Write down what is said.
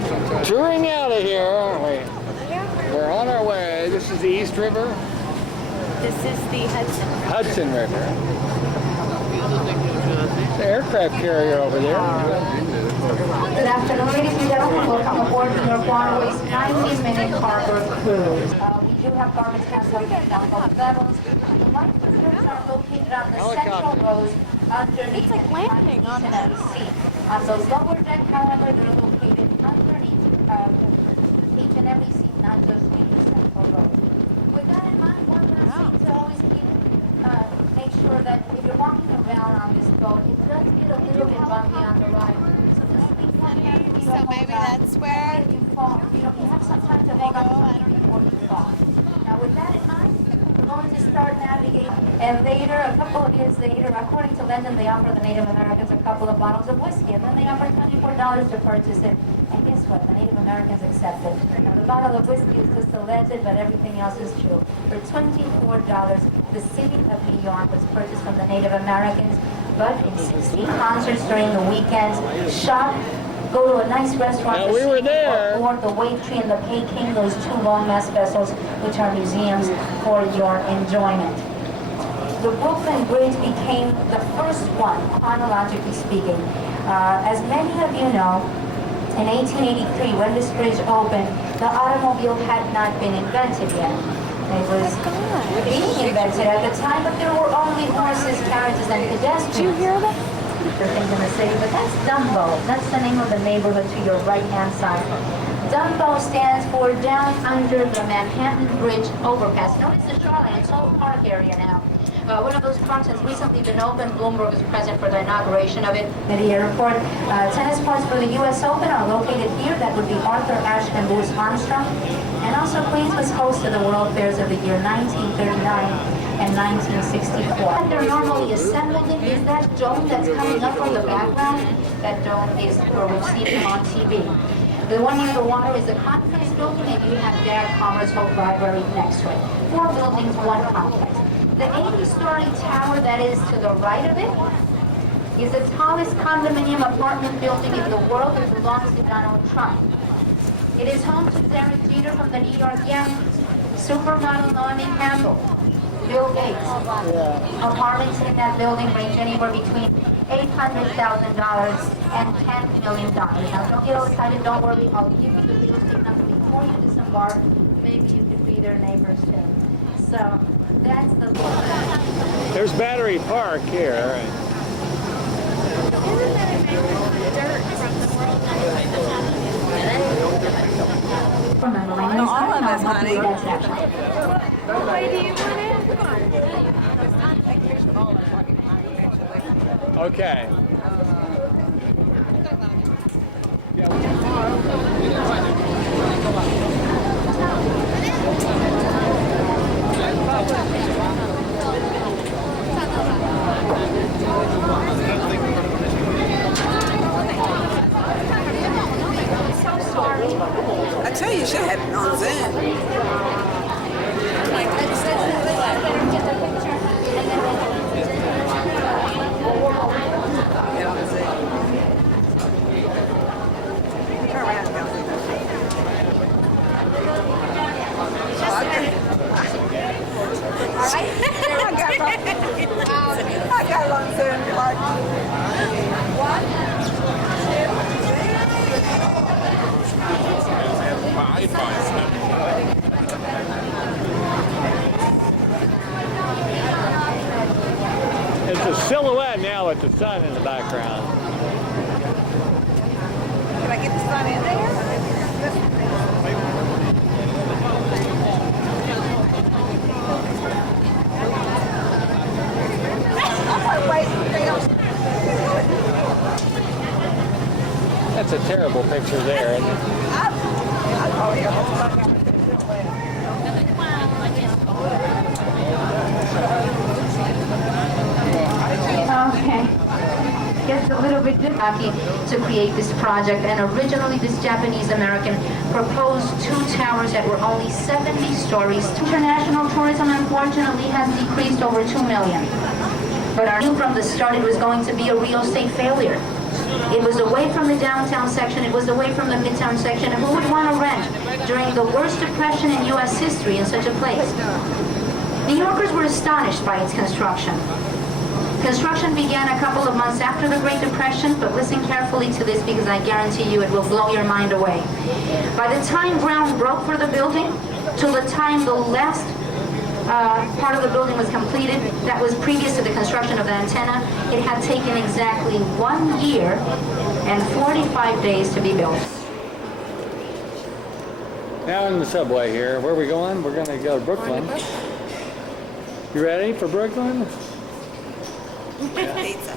we're touring out of here, aren't we? We're on our way. This is the East River. This is the Hudson. Hudson River. The aircraft carrier over there. Good afternoon, ladies and gentlemen. Welcome aboard New York Waterway's 90-minute harbor cruise. We do have garbage cans located on both levels. The life preserves are located on the central rows underneath the landing on every seat. On those lower deck, however, they're located underneath each and every seat, not just in the central row. With that in mind, one last thing to always make sure that if you're walking around on this boat, it does get a little bit bumpy on the ride. So maybe that's where you fall. You have some time to hold on to it before you fall. Now, with that in mind, we're going to start navigating. And later, a couple of years later, according to legend, they offer the Native Americans a couple of bottles of whiskey, and then they offer $24 to purchase it. And guess what? The Native Americans accepted. Now, the bottle of whiskey is just a legend, but everything else is true. For $24, the city of New York was purchased from the Native Americans, but in 16 concerts during the weekends, shop, go to a nice restaurant, now, we were there. Or the Wave Tree and the Peking, those two long mess vessels, which are museums for your enjoyment. The Brooklyn Bridge became the first one, chronologically speaking. As many of you know, in 1883, when this bridge opened, the automobile had not been invented yet. It was being invented at the time, but there were only horses, carriages, and pedestrians. Did you hear that? Things in the city, but that's Dumbo. That's the name of the neighborhood to your right-hand side. Dumbo stands for down under the Manhattan Bridge overpass. Notice the shoreline, it's all park area now. One of those parks has recently been opened. Bloomberg is present for the inauguration of it at the airport. Tennis courts for the U.S. Open are located here. That would be Arthur Ashe and Louis Armstrong. And also Queens was host to the World Fairs of the year 1939 and 1964. What they're normally assembled in is that dome that's coming up from the background. That dome is where we've seen it on TV. The one near the water is the conference building, and you have Dad Commerce Hope Library next to it. 4 buildings, 1 complex. The 80-story tower that is to the right of it is the tallest condominium apartment building in the world that belongs to Donald Trump. It is home to Derek Jeter from the New York Yankees, supermodel Naomi Campbell, Bill Gates. Apartments in that building range anywhere between $800,000 and $10 million. Now, don't get all excited, don't worry. I'll give you the real estate number before you disembark. Maybe you could be their neighbors too. So, that's the... There's Battery Park here. Remember, my name is all of us, honey. What way do you want it? Okay. I tell you, she had it on Zen. I got it on Zen. Like, what? It's a silhouette now with the sun in the background. Can I get the sun in there? That's a terrible picture there, isn't it? Okay. Gets a little bit happy to create this project, and originally this Japanese American proposed 2 towers that were only 70 stories. International tourism, unfortunately, has decreased over 2 million. But I knew from the start it was going to be a real estate failure. It was away from the downtown section. It was away from the midtown section. And who would want to rent during the worst depression in U.S. history in such a place? New Yorkers were astonished by its construction. Construction began a couple of months after the Great Depression, but listen carefully to this because I guarantee you it will blow your mind away. By the time ground broke for the building, till the time the last part of the building was completed, that was previous to the construction of the antenna, it had taken exactly 1 year and 45 days to be built. Now in the subway here. Where are we going? We're going to go to Brooklyn. You ready for Brooklyn? Pizza.